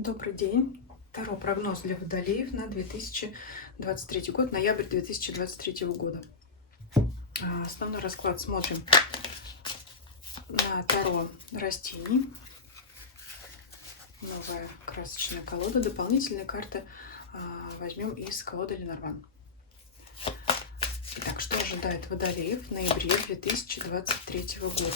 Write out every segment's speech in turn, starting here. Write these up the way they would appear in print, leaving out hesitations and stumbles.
Добрый день. Таро прогноз для водолеев на 2023 год, ноябрь 2023 года. Основной расклад смотрим на Таро растений. Новая красочная колода. Дополнительные карты возьмем из колоды Ленорман. Итак, что ожидает водолеев в ноябре 2023 года?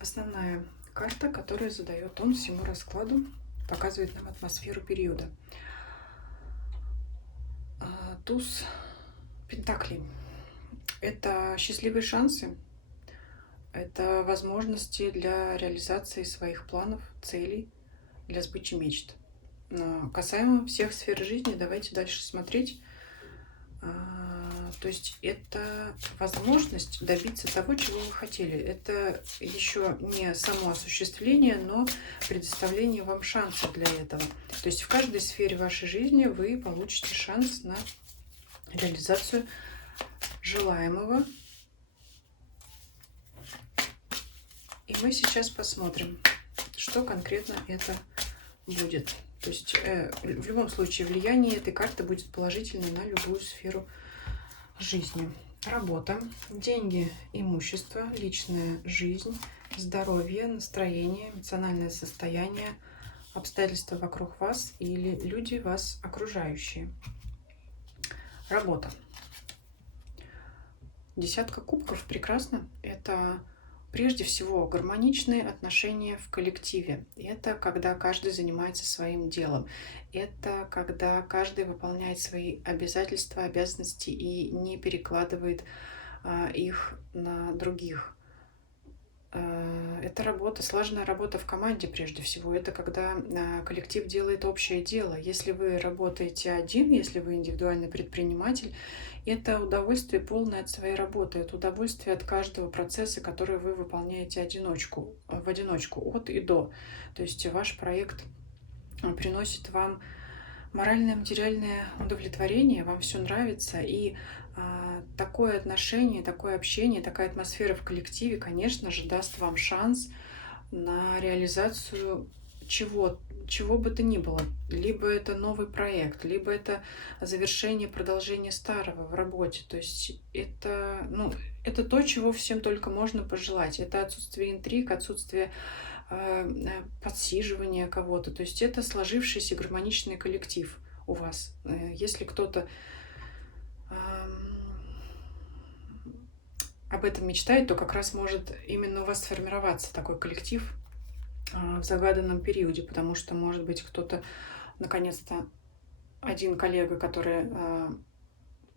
Основная карта, которая задает тон всему раскладу, показывает нам атмосферу периода. Туз Пентаклей. Это счастливые шансы, это возможности для реализации своих планов, целей, для сбычи мечт. Но касаемо всех сфер жизни, давайте дальше смотреть. То есть это возможность добиться того, чего вы хотели. Это еще не само осуществление, но предоставление вам шанса для этого. То есть в каждой сфере вашей жизни вы получите шанс на реализацию желаемого. И мы сейчас посмотрим, что конкретно это будет. То есть в любом случае влияние этой карты будет положительное на любую сферу жизни. Работа, деньги, имущество, личная жизнь, здоровье, настроение, эмоциональное состояние, обстоятельства вокруг вас или люди вас окружающие. Работа. Десятка кубков прекрасно. Это прежде всего гармоничные отношения в коллективе. Это когда каждый занимается своим делом. Это когда каждый выполняет свои обязательства, обязанности и не перекладывает их на других. Это работа, слаженная работа в команде прежде всего. Это когда коллектив делает общее дело. Если вы работаете один, если вы индивидуальный предприниматель, это удовольствие полное от своей работы, это удовольствие от каждого процесса, который вы выполняете в одиночку, от и до. То есть ваш проект приносит вам моральное, материальное удовлетворение, вам все нравится, и такое отношение, такое общение, такая атмосфера в коллективе, конечно же, даст вам шанс на реализацию чего бы то ни было. Либо это новый проект, либо это завершение, продолжение старого в работе. То есть это то, чего всем только можно пожелать. Это отсутствие интриг, отсутствие подсиживания кого-то. То есть это сложившийся гармоничный коллектив у вас. Если кто-то об этом мечтает, то как раз может именно у вас сформироваться такой коллектив в загаданном периоде, потому что, может быть, кто-то, наконец-то, один коллега, который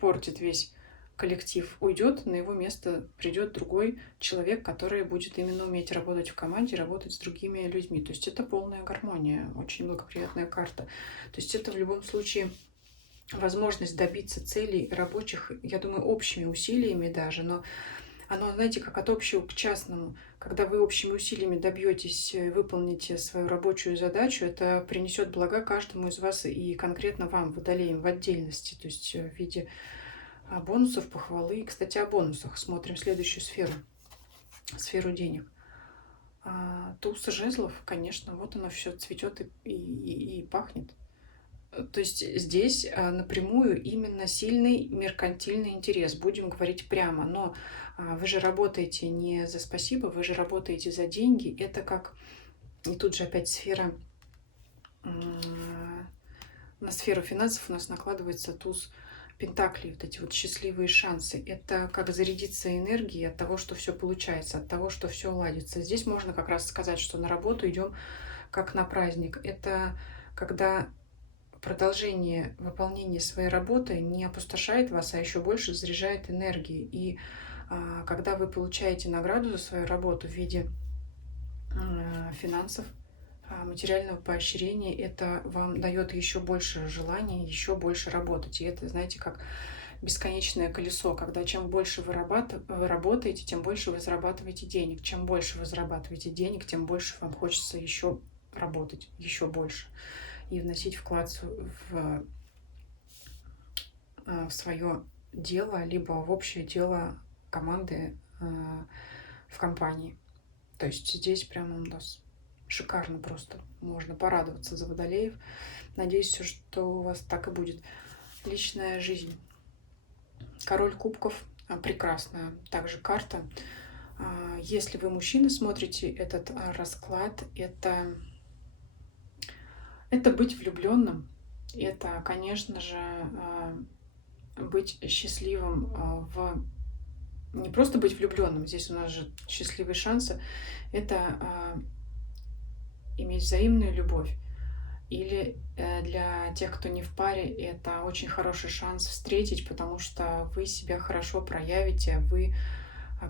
портит весь коллектив, уйдет, на его место придет другой человек, который будет именно уметь работать в команде, работать с другими людьми. То есть это полная гармония, очень благоприятная карта. То есть это в любом случае возможность добиться целей рабочих, я думаю, общими усилиями даже, но оно, знаете, как от общего к частному. Когда вы общими усилиями добьетесь, выполните свою рабочую задачу, это принесет блага каждому из вас и конкретно вам, водолеям, в отдельности, то есть в виде бонусов, похвалы. И, кстати, о бонусах. Смотрим следующую сферу денег. Туз жезлов, конечно, вот оно все цветет и пахнет. То есть здесь напрямую именно сильный меркантильный интерес, будем говорить прямо. Но вы же работаете не за спасибо, вы же работаете за деньги. Это как... И тут же опять на сферу финансов у нас накладывается туз Пентаклей, вот эти вот счастливые шансы. Это как зарядиться энергией от того, что все получается, от того, что все ладится. Здесь можно как раз сказать, что на работу идем как на праздник. Это когда продолжение выполнения своей работы не опустошает вас, а еще больше заряжает энергией. И когда вы получаете награду за свою работу в виде финансов, материального поощрения, это вам дает еще больше желания, еще больше работать. И это, знаете, как бесконечное колесо, когда чем больше вы работаете, тем больше вы зарабатываете денег. Чем больше вы зарабатываете денег, тем больше вам хочется еще работать, еще больше. И вносить вклад в в свое дело, либо в общее дело команды в компании. То есть здесь прямо у нас шикарно просто. Можно порадоваться за водолеев. Надеюсь, что у вас так и будет. Личная жизнь. Король кубков. Прекрасная также карта. Если вы мужчина, смотрите этот расклад, это быть влюбленным. Это, конечно же, быть счастливым не просто быть влюбленным, здесь у нас же счастливые шансы, это иметь взаимную любовь. Или для тех, кто не в паре, это очень хороший шанс встретить, потому что вы себя хорошо проявите, вы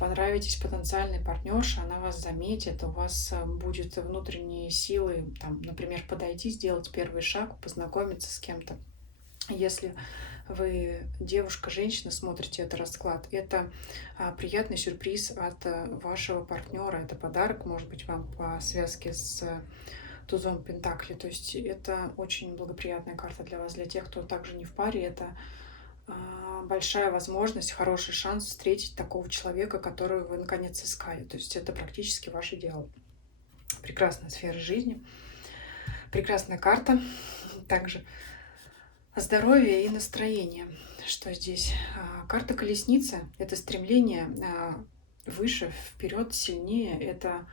понравитесь потенциальной партнерше, она вас заметит, у вас будет внутренние силы, там, например, подойти, сделать первый шаг, познакомиться с кем-то. Если вы девушка, женщина, смотрите этот расклад, это приятный сюрприз от вашего партнера, это подарок, может быть, вам по связке с тузом Пентакли. То есть это очень благоприятная карта для вас. Для тех, кто также не в паре, это большая возможность, хороший шанс встретить такого человека, которого вы наконец искали. То есть это практически ваше дело. Прекрасная сфера жизни, прекрасная карта. Также здоровье и настроение. Что здесь? Карта колесницы – это стремление выше, вперед, сильнее. Это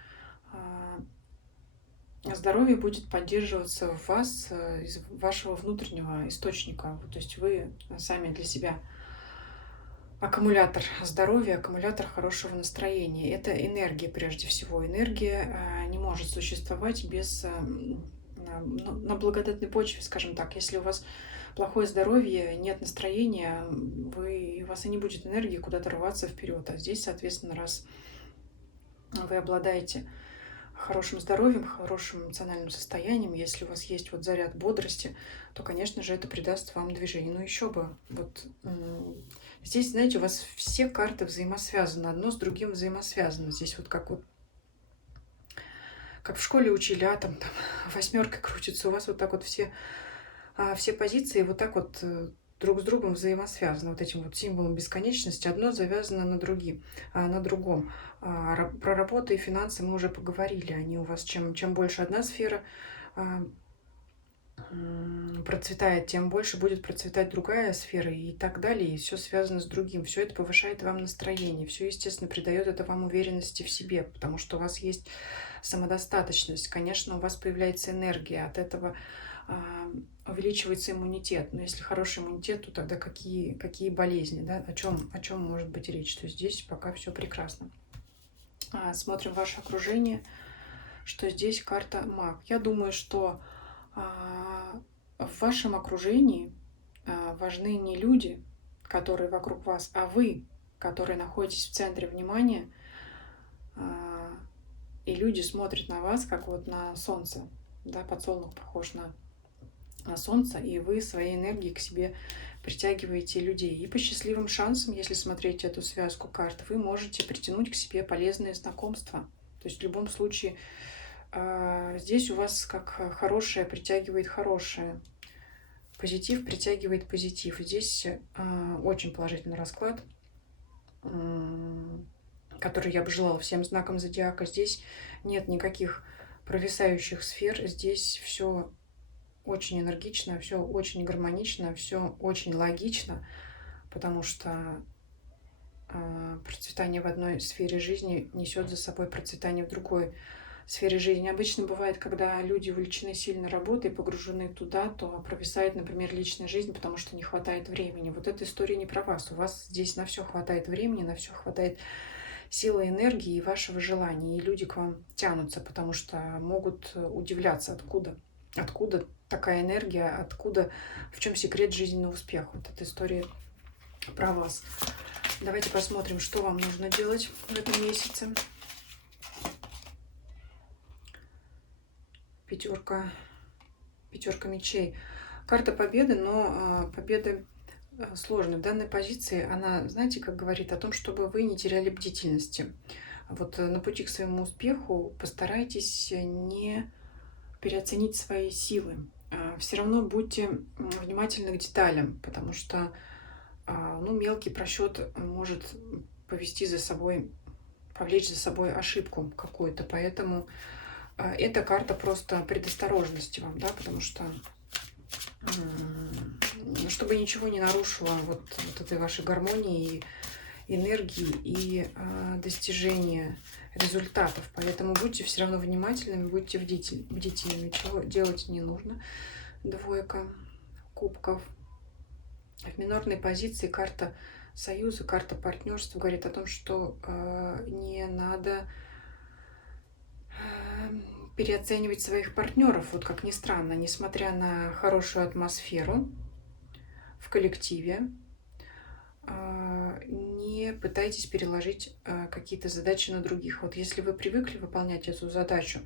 здоровье будет поддерживаться в вас из вашего внутреннего источника. То есть вы сами для себя аккумулятор здоровья, аккумулятор хорошего настроения. Это энергия прежде всего. Энергия не может существовать без на благодатной почве, скажем так. Если у вас плохое здоровье, нет настроения, у вас и не будет энергии куда-то рваться вперед. А здесь, соответственно, раз вы обладаете хорошим здоровьем, хорошим эмоциональным состоянием, если у вас есть вот заряд бодрости, то, конечно же, это придаст вам движение. Но еще бы, вот здесь, знаете, у вас все карты взаимосвязаны, одно с другим взаимосвязано. Здесь вот как в школе учили атом, там восьмерка крутится, у вас вот так вот все позиции вот так вот друг с другом взаимосвязаны, вот этим вот символом бесконечности. Одно завязано на другом. Про работу и финансы мы уже поговорили. Они у вас, чем больше одна сфера процветает, тем больше будет процветать другая сфера и так далее. И все связано с другим. Все это повышает вам настроение. Все, естественно, придает это вам уверенности в себе, потому что у вас есть самодостаточность. Конечно, у вас появляется энергия. От этого увеличивается иммунитет. Но если хороший иммунитет, то тогда какие болезни, да? О чем может быть речь? То есть здесь пока все прекрасно. Смотрим ваше окружение, что здесь карта маг. Я думаю, что в вашем окружении важны не люди, которые вокруг вас, а вы, которые находитесь в центре внимания, и люди смотрят на вас, как вот на солнце. Да, подсолнух похож на солнце, и вы своей энергией к себе притягиваете людей. И по счастливым шансам, если смотреть эту связку карт, вы можете притянуть к себе полезные знакомства. То есть в любом случае здесь у вас как хорошее притягивает хорошее. Позитив притягивает позитив. Здесь очень положительный расклад, который я бы желала всем знакам зодиака. Здесь нет никаких провисающих сфер. Здесь все очень энергично, все очень гармонично, все очень логично, потому что процветание в одной сфере жизни несет за собой процветание в другой сфере жизни. Обычно бывает, когда люди увлечены сильной работой, погружены туда, то провисает, например, личная жизнь, потому что не хватает времени. Вот эта история не про вас. У вас здесь на все хватает времени, на все хватает силы, энергии и вашего желания. И люди к вам тянутся, потому что могут удивляться, откуда такая энергия, в чем секрет жизненного успеха. Вот эта история про вас. Давайте посмотрим, что вам нужно делать в этом месяце. Пятерка мечей. Карта победы, но победа сложная. В данной позиции она, знаете, как говорит о том, чтобы вы не теряли бдительности. Вот на пути к своему успеху постарайтесь не переоценить свои силы. Все равно будьте внимательны к деталям, потому что ну, мелкий просчет может повлечь за собой ошибку какую-то. Поэтому эта карта просто предосторожности вам, да, потому что чтобы ничего не нарушило вот этой вашей гармонии, энергии и достижения результатов. Поэтому будьте все равно внимательными, будьте бдительными. Чего делать не нужно. Двойка кубков. В минорной позиции карта союза, карта партнерства говорит о том, что не надо переоценивать своих партнеров. Вот как ни странно, несмотря на хорошую атмосферу в коллективе, не пытайтесь переложить какие-то задачи на других. Вот если вы привыкли выполнять эту задачу,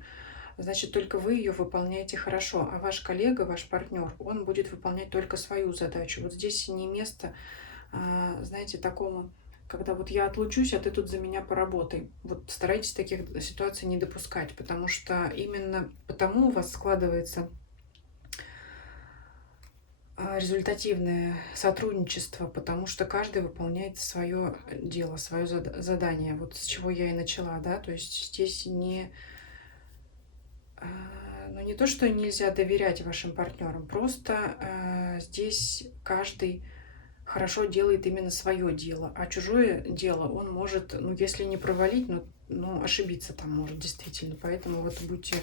значит, только вы ее выполняете хорошо, а ваш коллега, ваш партнер, он будет выполнять только свою задачу. Вот здесь не место, знаете, такому, когда вот я отлучусь, а ты тут за меня поработай. Вот старайтесь таких ситуаций не допускать, потому что именно потому у вас складывается результативное сотрудничество, потому что каждый выполняет свое дело, свое задание. Вот с чего я и начала, да, то есть здесь ну, не то, что нельзя доверять вашим партнерам, просто здесь каждый хорошо делает именно свое дело, а чужое дело он может, ну, если не провалить, но ошибиться там может действительно. Поэтому вот будьте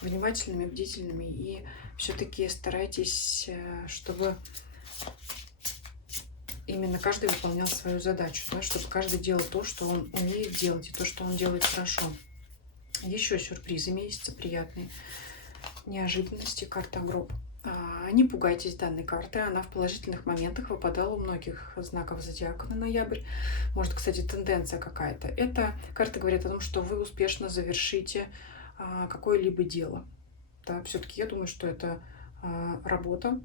внимательными, бдительными и все-таки старайтесь, чтобы именно каждый выполнял свою задачу, да, чтобы каждый делал то, что он умеет делать, и то, что он делает хорошо. Еще сюрпризы месяца приятные, неожиданности, карта гроб. Не пугайтесь данной карты, она в положительных моментах выпадала у многих знаков зодиака на ноябрь. Может, кстати, тенденция какая-то. Эта карта говорит о том, что вы успешно завершите какое-либо дело. Да, все-таки я думаю, что это работа,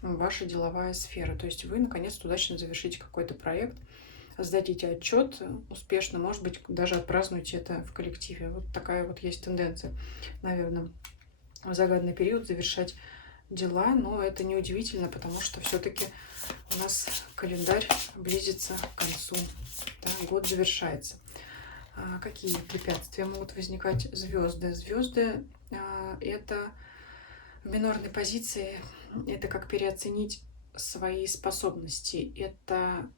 ваша деловая сфера. То есть вы, наконец-то, удачно завершите какой-то проект, сдадите отчет успешно, может быть, даже отпразднуйте это в коллективе. Вот такая вот есть тенденция, наверное, в загаданный период завершать дела, но это не удивительно, потому что все-таки у нас календарь близится к концу, да, год завершается. Какие препятствия могут возникать? Звезды. Звезды это в минорной позиции, это как переоценить свои способности. Это,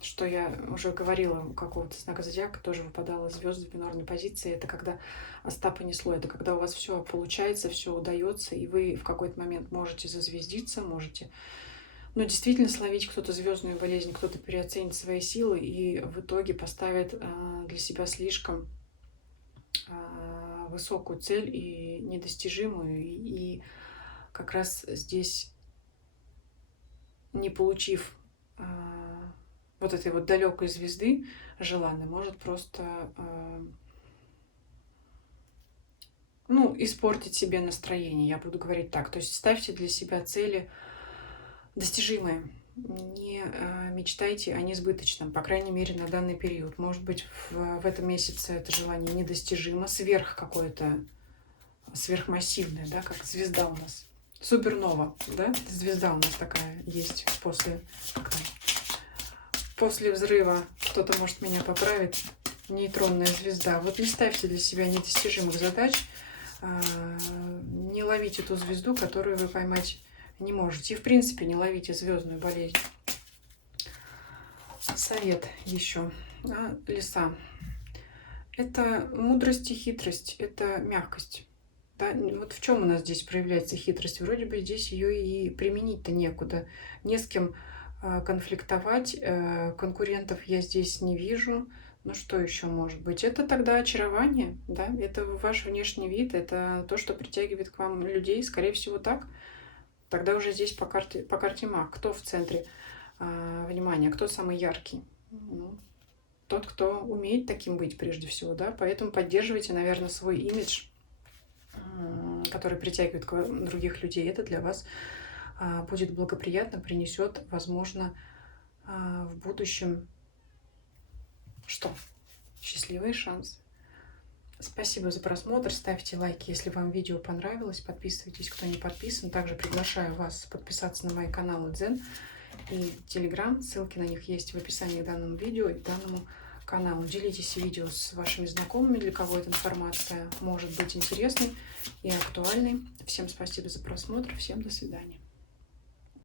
что я уже говорила, у какого-то знака зодиака тоже выпадало звезды в минорной позиции. Это когда Остапа несло, это когда у вас все получается, все удается, и вы в какой-то момент можете зазвездиться, можете, ну, действительно словить кто-то звездную болезнь, кто-то переоценит свои силы и в итоге поставит для себя слишком высокую цель и недостижимую, и как раз здесь, не получив вот этой вот далекой звезды желанной, может просто ну, испортить себе настроение, я буду говорить так. То есть ставьте для себя цели достижимые. Не мечтайте о несбыточном, по крайней мере, на данный период. Может быть, в этом месяце это желание недостижимо, сверхмассивное, да, как звезда у нас. Супернова, да, звезда у нас такая есть после взрыва. Кто-то, может, меня поправит. Нейтронная звезда. Вот не ставьте для себя недостижимых задач, не ловите ту звезду, которую вы поймать не можете. И, в принципе, не ловите звездную болезнь. Совет еще. Лиса. Это мудрость и хитрость, это мягкость. Да? Вот в чем у нас здесь проявляется хитрость? Вроде бы здесь ее и применить-то некуда. Не с кем конфликтовать, конкурентов я здесь не вижу. Ну что еще может быть? Это тогда очарование, да? Это ваш внешний вид, это то, что притягивает к вам людей, скорее всего, так. Тогда уже здесь по карте маг. Кто в центре внимания? Кто самый яркий? Ну, тот, кто умеет таким быть прежде всего, да? Поэтому поддерживайте, наверное, свой имидж, который притягивает к вам других людей. Это для вас будет благоприятно, принесет, возможно, в будущем что? Счастливый шанс. Спасибо за просмотр. Ставьте лайки, если вам видео понравилось. Подписывайтесь, кто не подписан. Также приглашаю вас подписаться на мои каналы Дзен и Telegram. Ссылки на них есть в описании к данному видео и к данному каналу. Делитесь видео с вашими знакомыми, для кого эта информация может быть интересной и актуальной. Всем спасибо за просмотр, всем до свидания.